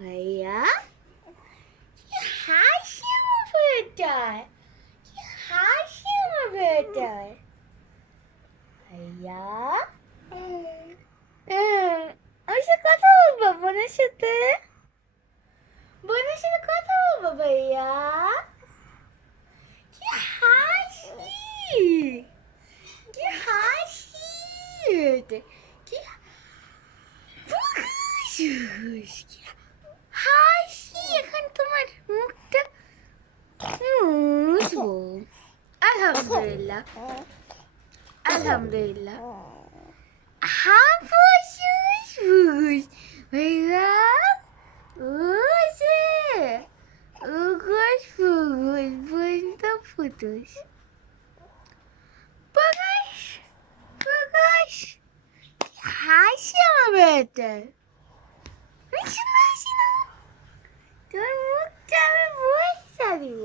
ভাইয়া কি হাসি আমার বেটার, কি হাসি আমার বেটার। ভাইয়া আমার সাথে কথা বলবো বোনের সাথে, বোনের সাথে কথা বলবো ভাইয়া। কি হাসি, কি হাসি এটা, কি ফুসফুস, কি হাসি। এখন তোমার মুখটা মুছবো। আলহামদুলিল্লাহ, আলহামদুলিল্লাহ। ফুসফুস ভাইয়া, ওছে উগুস ফুগুস বন্ধ ফুটুস প্রকাশ প্রকাশ। হাসি আমার বেটার, হাসি না, হাসি না। তোর মুখটা আমি বইসা দিব,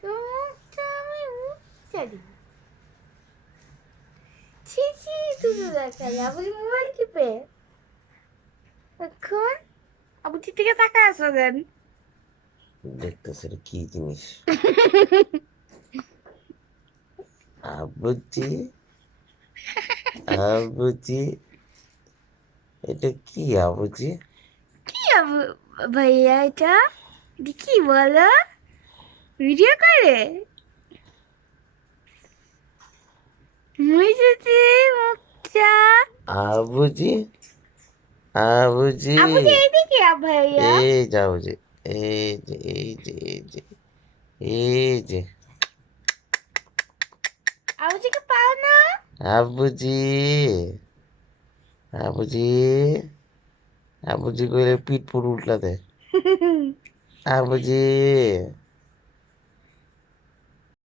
তোর মুখটা আমি মুখটা দিব। ছি ছি, তুই দেখালে আবুল মোবাইল টিপে এখন। আবু থেকে তাকায় আছো কেন? দেখতেছে এটা কি জিনিস? আবুজি, আবুজি, এটা কি আবুজি? কি আবু ভাইয়া, এটা কি বলো? ভিডিও করে মুছেছে মুখটা। আবুজি, আবুজি, আবুজি এইদিকে ভাইয়া, এই যে আবুজি, এই যে এই যে এই যে এই যে আবুজিকে পাও না? আবুজি, আবুজি, আবুজি কইলে পিঠ পুরো উল্টা দেয়। আবুজি,